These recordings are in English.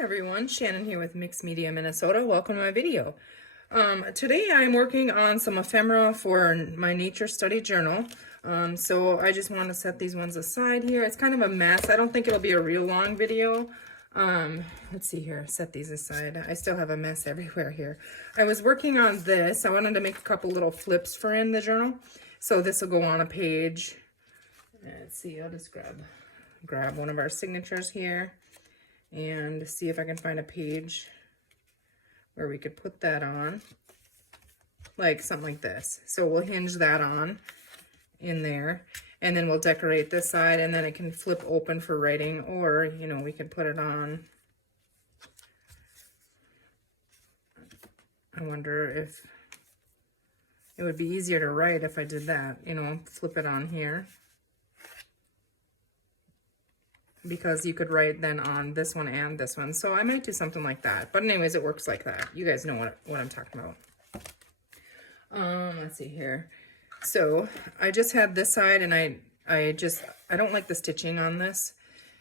everyone, Shannon here with Mixed Media Minnesota. Welcome to my video. Today I'm working on some ephemera for my nature study journal. So I just want to set these ones aside here. It's kind of a mess. I don't think it'll be a real long video. Let's see here, set these aside. I still have a mess everywhere here. I was working on this. I wanted to make a couple little flips for in the journal. So this will go on a page. Let's see, I'll just grab one of our signatures here and see if I can find a page where we could put that on, like something like this. So we'll hinge that on in there, and then we'll decorate this side, and then it can flip open for writing, or, you know, we could put it on. I wonder if it would be easier to write if I did that, you know, flip it on here. Because you could write then on this one and this one. So I might do something like that. But anyways, it works like that. You guys know what I'm talking about. Let's see here. So I just had this side, and I don't like the stitching on this.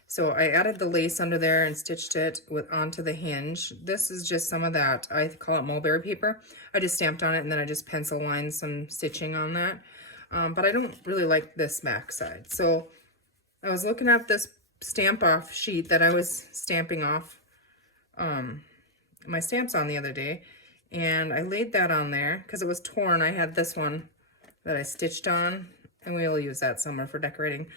So I added the lace under there and stitched it onto the hinge. This is just some of that, I call it mulberry paper. I just stamped on it, and then I just pencil lined some stitching on that. But I don't really like this back side. So I was looking at this stamp off sheet that I was stamping off my stamps on the other day, and I laid that on there because it was torn. I had this one that I stitched on, and we'll use that somewhere for decorating,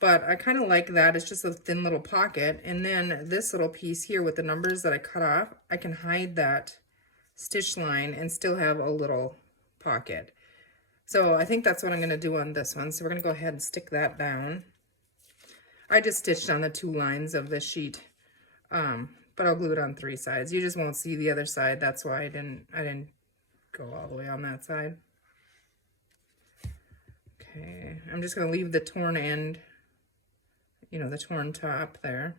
but I kind of like that. It's just a thin little pocket, and then this little piece here with the numbers that I cut off, I can hide that stitch line and still have a little pocket. So I think that's what I'm going to do on this one. So we're going to go ahead and stick that down. I just stitched on the 2 lines of the sheet, but I'll glue it on 3 sides. You just won't see the other side. That's why I didn't go all the way on that side. Okay, I'm just gonna leave the torn end, you know, the torn top there.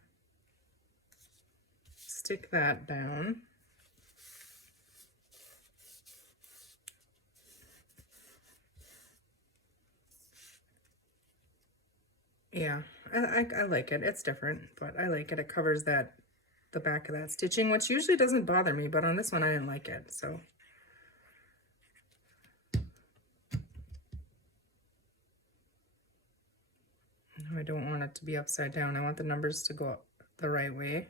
Stick that down. Yeah, I like it. It's different, but I like it. It covers the back of that stitching, which usually doesn't bother me, but on this one I didn't like it, so. No, I don't want it to be upside down. I want the numbers to go up the right way.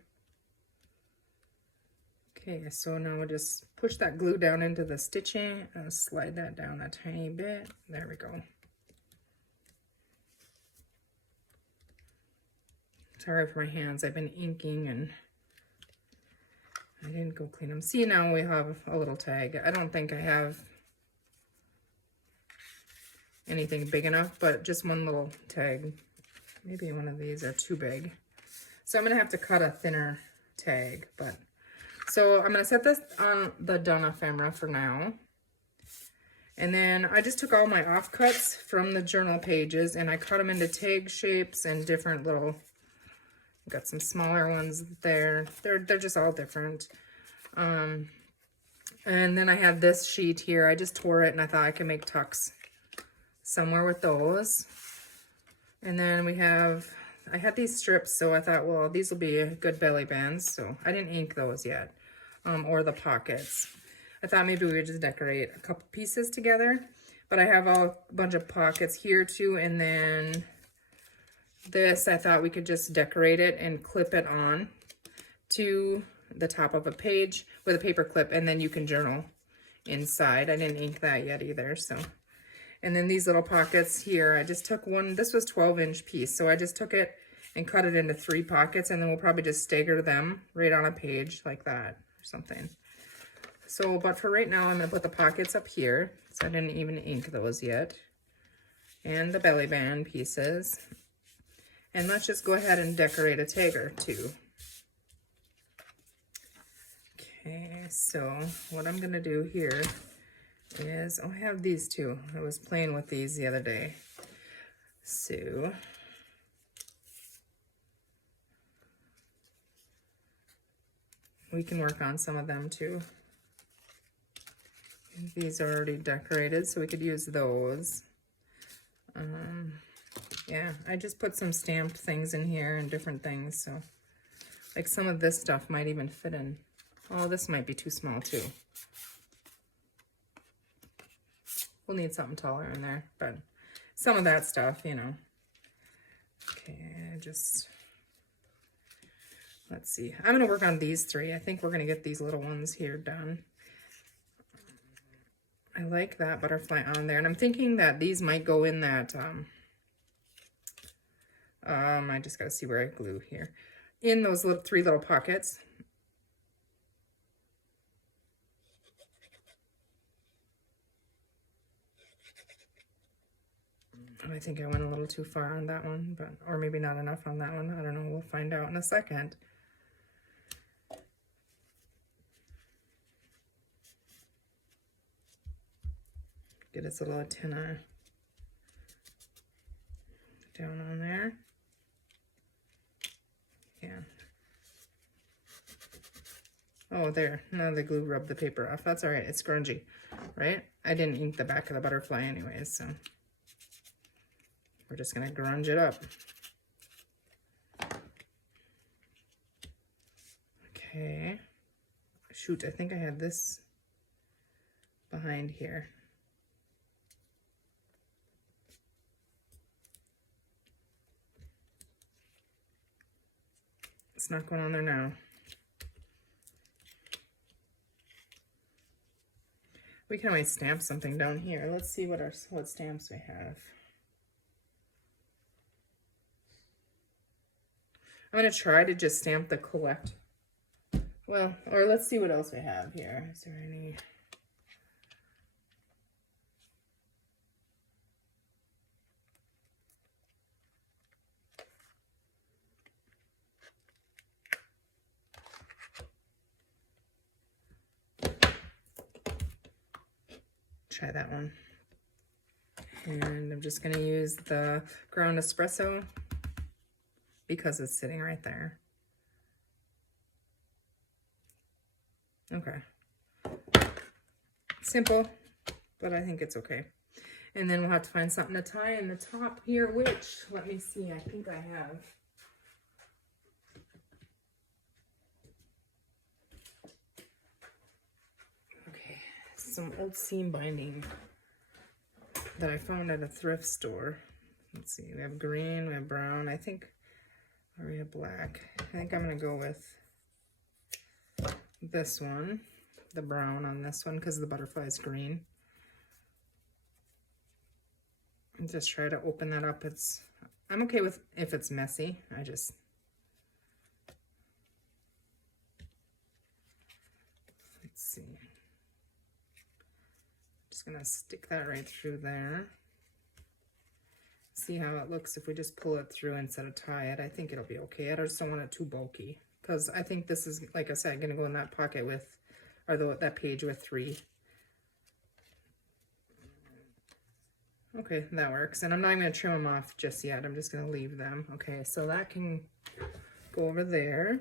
Okay, so now we'll just push that glue down into the stitching and slide that down a tiny bit. There we go. Sorry for my hands. I've been inking and I didn't go clean them. See, now we have a little tag. I don't think I have anything big enough, but just one little tag. Maybe one of these are too big. So I'm going to have to cut a thinner tag. But so I'm going to set this on the done ephemera for now. And then I just took all my offcuts from the journal pages and I cut them into tag shapes and different little. Got some smaller ones there. They're just all different. And then I had this sheet here. I just tore it and I thought I could make tucks somewhere with those. And then I had these strips, so I thought, well, these will be good belly bands. So I didn't ink those yet, or the pockets. I thought maybe we would just decorate a couple pieces together. But I have a bunch of pockets here too, and then this, I thought we could just decorate it and clip it on to the top of a page with a paper clip, and then you can journal inside. I didn't ink that yet either, so. And then these little pockets here, I just took one, this was 12-inch piece, so I just took it and cut it into 3 pockets, and then we'll probably just stagger them right on a page like that or something. So, but for right now, I'm gonna put the pockets up here, so I didn't even ink those yet, and the belly band pieces. And let's just go ahead and decorate a tag or 2. Okay, so what I'm gonna do here is, oh, I have these 2. I was playing with these the other day. So we can work on some of them too. These are already decorated, so we could use those. Yeah, I just put some stamped things in here and different things, so Like some of this stuff might even fit in. Oh, this might be too small too. We'll need something taller in there, but some of that stuff, you know. Okay, let's see. I'm gonna work on these three. I think we're gonna get these little ones here done. I like that butterfly on there, and I'm thinking that these might go in that, I just gotta see where I glue here. In those three little pockets. And I think I went a little too far on that one, but, or maybe not enough on that one. I don't know, we'll find out in a second. Get his little antenna down on there. Yeah. Oh, there. No, the glue rubbed the paper off. That's all right. It's grungy, right? I didn't ink the back of the butterfly anyways, so we're just gonna grunge it up. Okay. Shoot, I think I had this behind here. It's not going on there now. We can always stamp something down here. Let's see what stamps we have. I'm gonna try to just stamp the collect. Well, or let's see what else we have here. Is there any? Try that one. And I'm just gonna use the ground espresso because it's sitting right there. Okay. Simple, but I think it's okay. And then we'll have to find something to tie in the top here, which, let me see, I think I have. Okay, some old seam binding that I found at a thrift store. Let's see, we have green, we have brown, I think, or we have black. I think I'm gonna go with this one, the brown on this one, because the butterfly is green. And just try to open that up. I'm okay with if it's messy. Let's see. Just gonna stick that right through there. See how it looks if we just pull it through instead of tie it. I think it'll be okay. I just don't want it too bulky, because I think this is, like I said, gonna go in that pocket with, or that page with 3. Okay, that works. And I'm not even gonna trim them off just yet. I'm just gonna leave them. Okay, so that can go over there.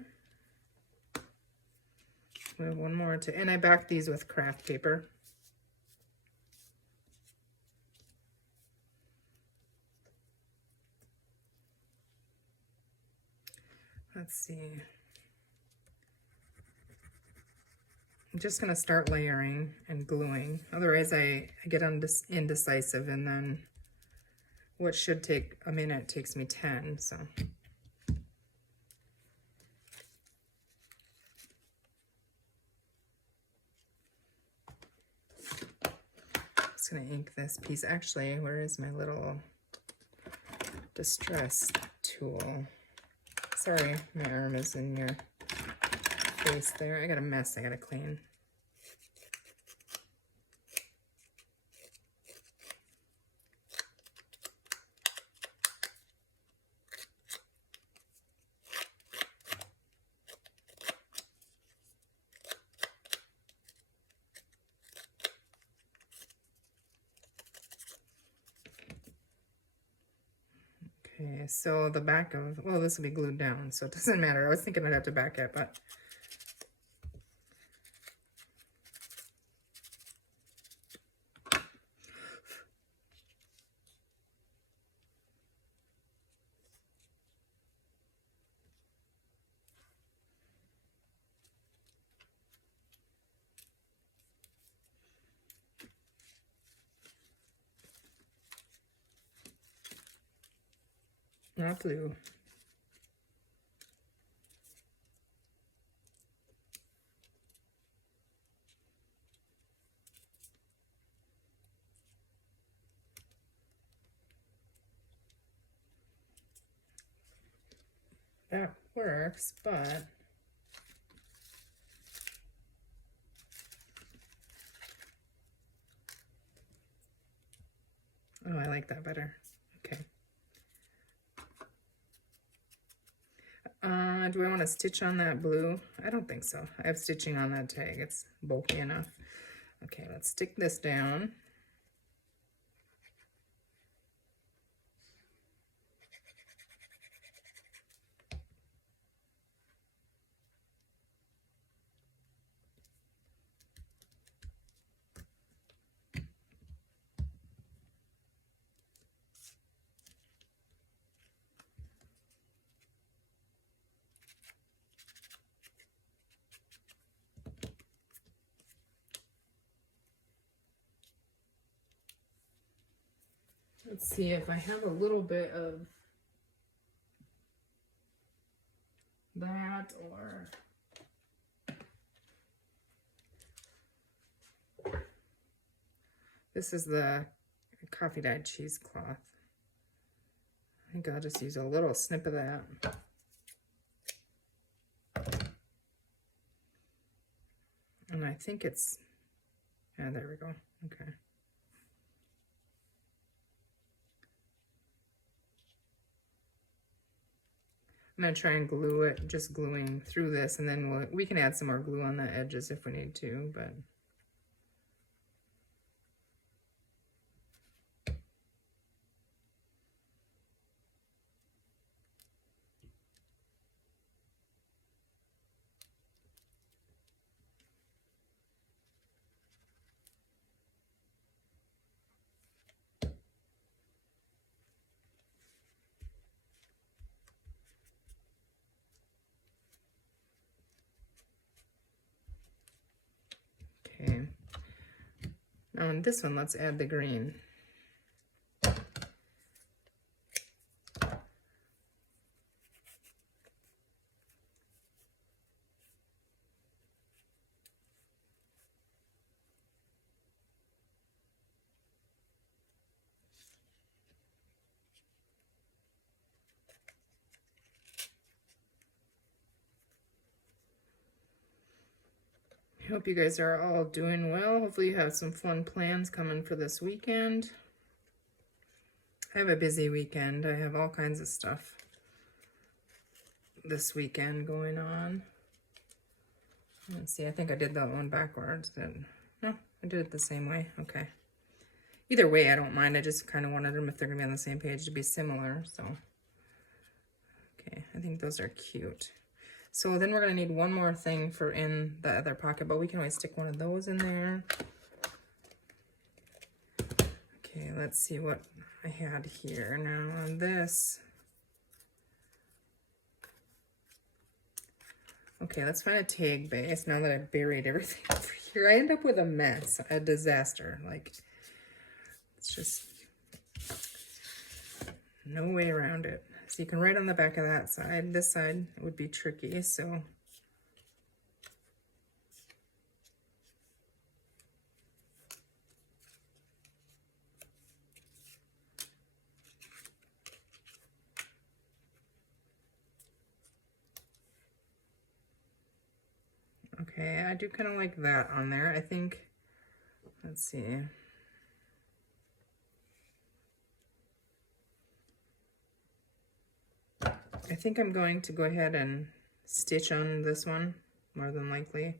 We have one more and I backed these with craft paper. Let's see. I'm just gonna start layering and gluing. Otherwise I get indecisive, and then what should take a minute takes me 10, so. Just gonna ink this piece. Actually, where is my little distress tool? Sorry, my arm is in your face there. I got a mess I gotta clean. Okay, so the back of, well, this will be glued down, so it doesn't matter. I was thinking I'd have to back it, but not blue. That works, but oh, I like that better. Okay. Do I want to stitch on that blue? I don't think so. I have stitching on that tag. It's bulky enough. Okay, let's stick this down. Let's see if I have a little bit of that, or this is the coffee dyed cheesecloth. I think I'll just use a little snip of that. And I think it's, yeah, there we go. Okay. I'm going to try and glue it, just gluing through this, and then we can add some more glue on the edges if we need to, but okay. Now on this one, let's add the green. I hope you guys are all doing well. Hopefully you have some fun plans coming for this weekend. I have a busy weekend. I have all kinds of stuff this weekend going on. Let's see, I think I did that one backwards. No, I did it the same way. Okay. Either way, I don't mind. I just kind of wanted them, if they're going to be on the same page, to be similar. So, okay, I think those are cute. So then we're going to need one more thing for in the other pocket, but we can always stick one of those in there. Okay, let's see what I had here. Now on this, okay, let's find a tag base now that I've buried everything over here. I end up with a mess, a disaster. Like, it's just no way around it. So you can write on the back of that side. This side would be tricky, so. Okay, I do kind of like that on there. I think, let's see. I think I'm going to go ahead and stitch on this one, more than likely.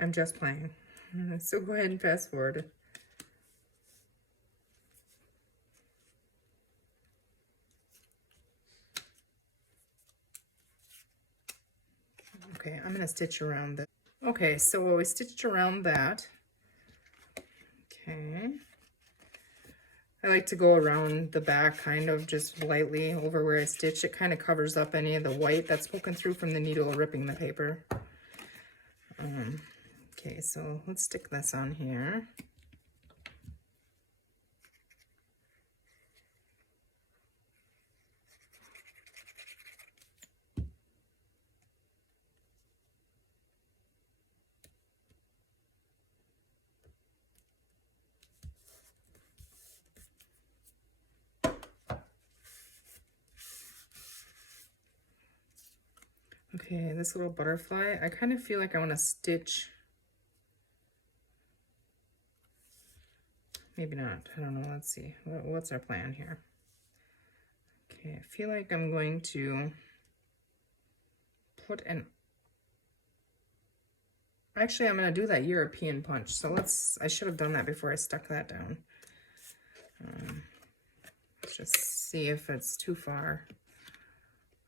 I'm just playing. So go ahead and fast forward. Okay, I'm going to stitch around this. Okay, so we stitched around that. Okay. I like to go around the back kind of just lightly over where I stitched. It kind of covers up any of the white that's poking through from the needle ripping the paper. Okay, so let's stick this on here. Okay, this little butterfly, I kind of feel like I want to stitch. Maybe not. I don't know. Let's see. What's our plan here? Okay, I feel like I'm going to put an... Actually, I'm going to do that European punch. So I should have done that before I stuck that down. Let's just see if it's too far.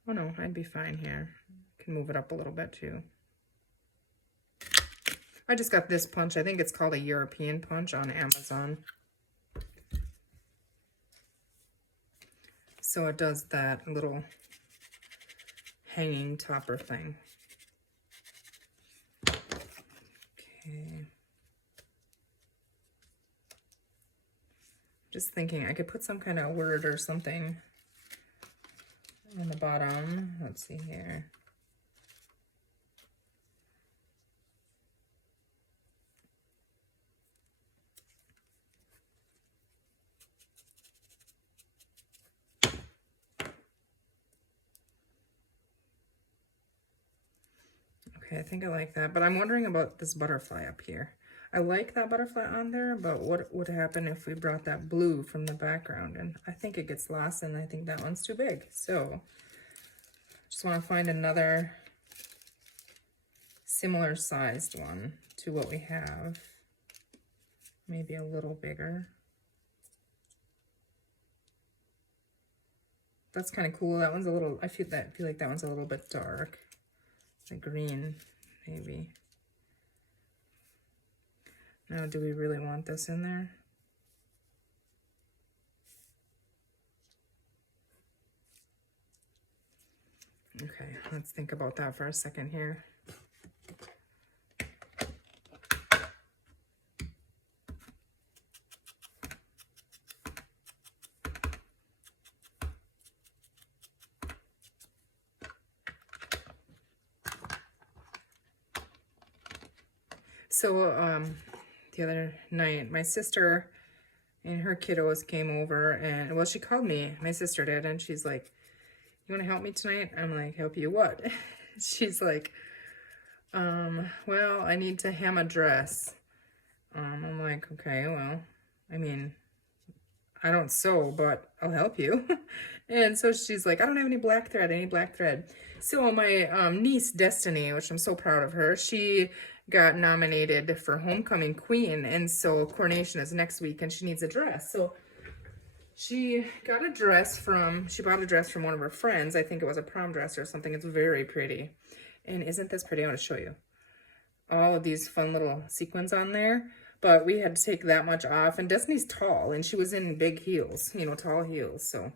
Oh no, I'd be fine here. Can move it up a little bit too. I just got this punch. I think it's called a European punch on Amazon. So it does that little hanging topper thing. Okay. Just thinking I could put some kind of word or something on the bottom. Let's see here. Okay, I think I like that, but I'm wondering about this butterfly up here. I like that butterfly on there, but what would happen if we brought that blue from the background? And I think it gets lost, and I think that one's too big. So just want to find another similar sized one to what we have. Maybe a little bigger. That's kind of cool. That one's a little, I feel like that one's a little bit dark. The green, maybe. Now, do we really want this in there? Okay, let's think about that for a second here. So, the other night, my sister and her kiddos came over, and, well, she called me, my sister did, and she's like, you want to help me tonight? I'm like, help you what? She's like, well, I need to hem a dress. I'm like, okay, well, I mean, I don't sew, but I'll help you. And so she's like, I don't have any black thread, So my niece, Destiny, which I'm so proud of her, she got nominated for Homecoming Queen, and so coronation is next week, and she needs a dress. So she bought a dress from one of her friends. I think it was a prom dress or something. It's very pretty. And isn't this pretty? I want to show you. All of these fun little sequins on there. But we had to take that much off. And Destiny's tall, and she was in big heels, tall heels. So,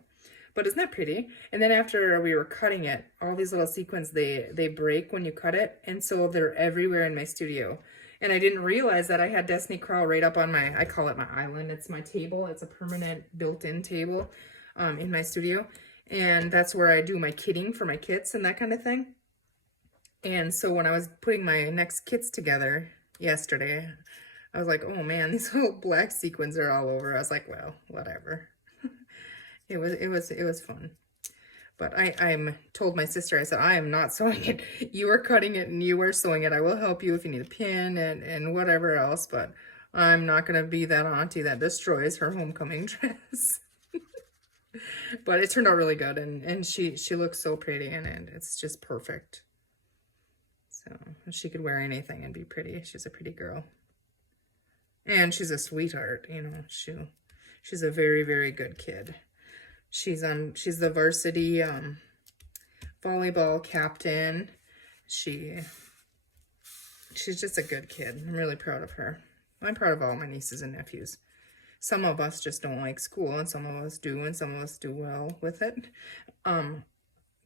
but isn't that pretty? And then after we were cutting it, all these little sequins, they break when you cut it. And so they're everywhere in my studio. And I didn't realize that I had Destiny crawl right up on I call it my island. It's my table. It's a permanent built-in table in my studio. And that's where I do my kitting for my kits and that kind of thing. And so when I was putting my next kits together yesterday, I was like, oh man, these little black sequins are all over. I was like, well, whatever. It was fun. But I told my sister, I said, I am not sewing it. You are cutting it and you are sewing it. I will help you if you need a pin and whatever else, but I'm not going to be that auntie that destroys her homecoming dress. But it turned out really good, and she looks so pretty in it. It's just perfect. So she could wear anything and be pretty. She's a pretty girl. And she's a sweetheart, she's a very, very good kid. She's the varsity volleyball captain. She's just a good kid. I'm really proud of her. I'm proud of all my nieces and nephews. some of us just don't like school, and some of us do, and some of us do well with it.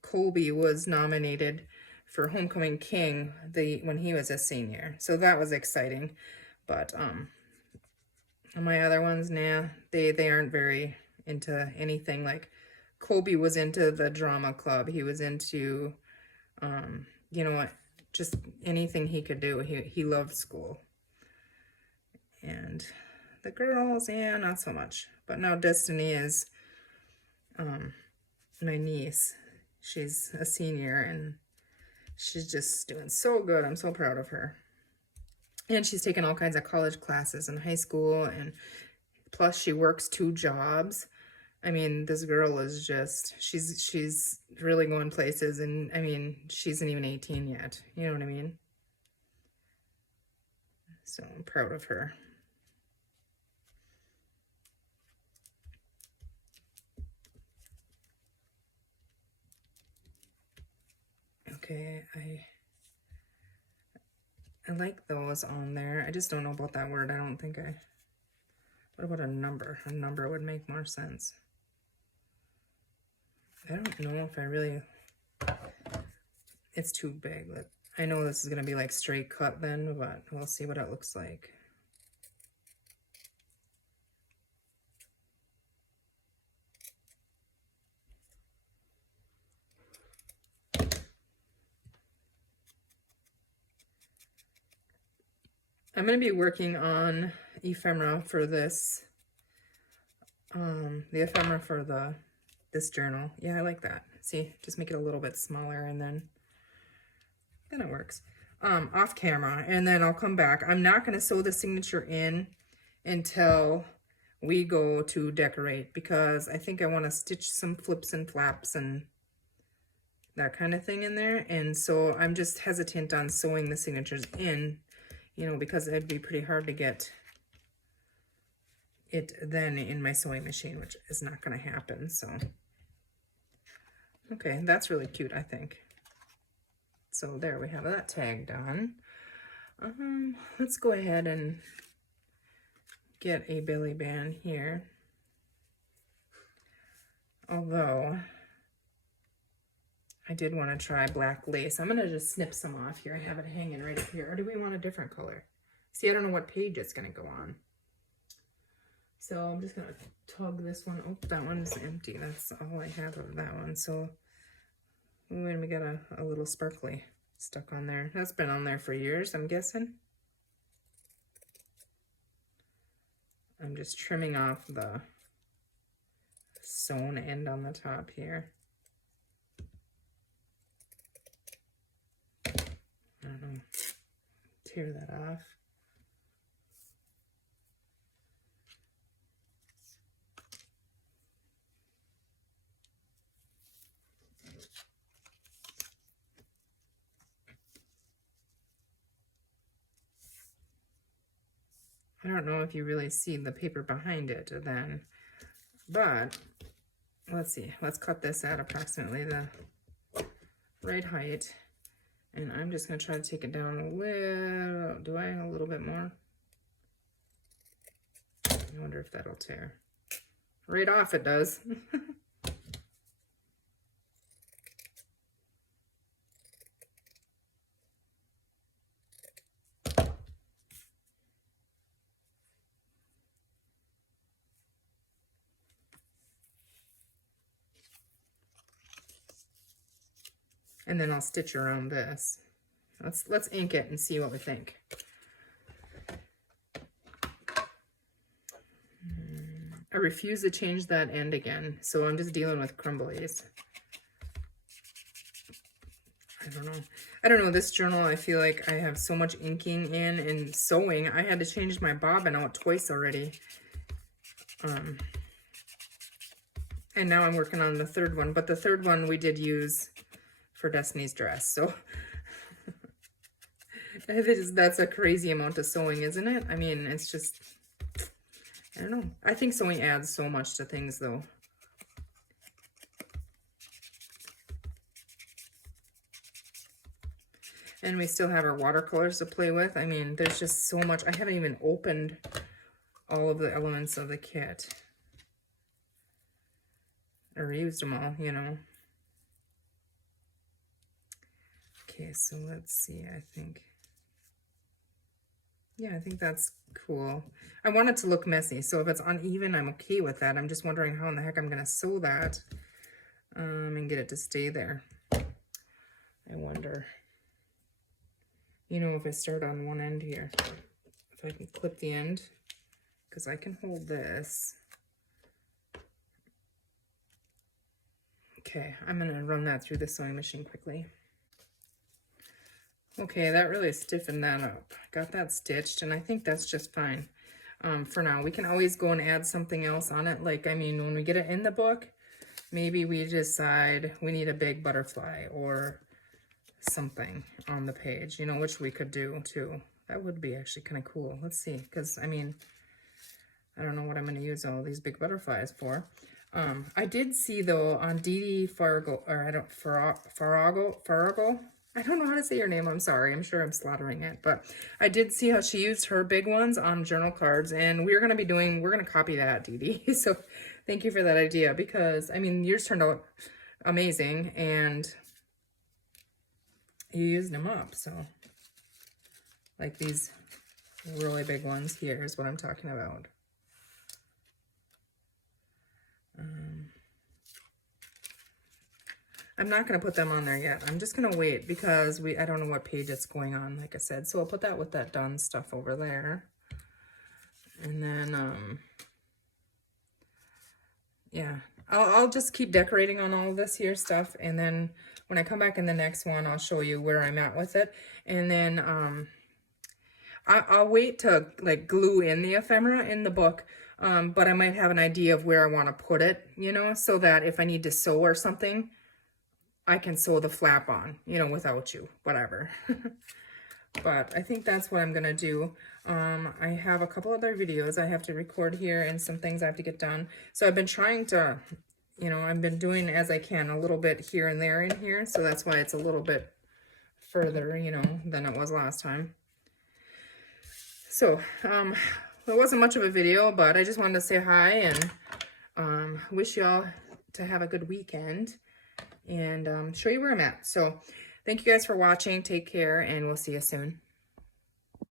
Colby was nominated for Homecoming King when he was a senior, so that was exciting. But my other ones, nah, they aren't very into anything. Like Colby was into the drama club. He was into you know what, just anything he could do. He loved school. And the girls, yeah, not so much. But now Destiny is my niece. She's a senior and she's just doing so good. I'm so proud of her. And she's taken all kinds of college classes in high school, and plus she works 2 jobs. I mean, this girl is just, she's really going places, and I mean, she isn't even 18 yet. You know what I mean? So I'm proud of her. Okay, I like those on there. I just don't know about that word. I don't think what about a number? A number would make more sense. I don't know if I really, it's too big. I know this is going to be like straight cut then, but we'll see what it looks like. I'm going to be working on ephemera for this, the ephemera for this journal. Yeah, I like that. See, just make it a little bit smaller, and then it works. Off camera, and then I'll come back. I'm not going to sew the signature in until we go to decorate, because I think I want to stitch some flips and flaps and that kind of thing in there. And so I'm just hesitant on sewing the signatures in, you know, because it'd be pretty hard to get it then in my sewing machine, which is not going to happen. So, okay, that's really cute, I think. So there we have that tag done. Let's go ahead and get a belly band here. Although I did want to try black lace. I'm going to just snip some off here. I have it hanging right up here. Or do we want a different color? See, I don't know what page it's going to go on. So I'm just going to tug this one. Oh, that one's empty. That's all I have of that one. So when we got a little sparkly stuck on there. That's been on there for years, I'm guessing. I'm just trimming off the sewn end on the top here. I don't know. Tear that off. I don't know if you really see the paper behind it then, but let's see. Let's cut this at approximately the right height. And I'm just going to try to take it down a little. Do I a little bit more? I wonder if that'll tear. Right off it does. And then I'll stitch around this. Let's ink it and see what we think. I refuse to change that end again, so I'm just dealing with crumblies. I don't know, this journal, I feel like I have so much inking in and sewing. I had to change my bobbin out twice already. And now I'm working on the third one, but the third one we did use for Destiny's dress, so that's a crazy amount of sewing, isn't it? I mean, it's just, I don't know. I think sewing adds so much to things, though. And we still have our watercolors to play with. I mean, there's just so much. I haven't even opened all of the elements of the kit. I reused them all, you know. Okay, so let's see, I think. Yeah, I think that's cool. I want it to look messy, so if it's uneven, I'm okay with that. I'm just wondering how in the heck I'm gonna sew that and get it to stay there. I wonder. You know, if I start on one end here, if I can clip the end, because I can hold this. Okay, I'm gonna run that through the sewing machine quickly. Okay, that really stiffened that up. Got that stitched, and I think that's just fine for now. We can always go and add something else on it. Like, I mean, when we get it in the book, maybe we decide we need a big butterfly or something on the page, you know, which we could do too. That would be actually kind of cool. Let's see, because, I mean, I don't know what I'm going to use all these big butterflies for. I did see, though, on Dee Fargo, or I don't, Farrago, I don't know how to say your name, I'm sorry, I'm sure I'm slaughtering it, but I did see how she used her big ones on journal cards, and we're going to copy that, Dee. So thank you for that idea, because, I mean, yours turned out amazing, and you used them up, so, like these really big ones here is what I'm talking about. I'm not going to put them on there yet. I'm just going to wait because I don't know what page it's going on, like I said. So I'll put that with that done stuff over there. And then, yeah, I'll just keep decorating on all of this here stuff. And then when I come back in the next one, I'll show you where I'm at with it. And then I'll wait to like glue in the ephemera in the book. But I might have an idea of where I want to put it, you know, so that if I need to sew or something, I can sew the flap on, you know, without you, whatever. But I think that's what I'm going to do. I have a couple other videos I have to record here and some things I have to get done. So I've been trying to, you know, I've been doing as I can a little bit here and there in here. So that's why it's a little bit further, you know, than it was last time. So, it wasn't much of a video, but I just wanted to say hi and wish y'all to have a good weekend. And show you where I'm at. So thank you guys for watching. Take care, and we'll see you soon.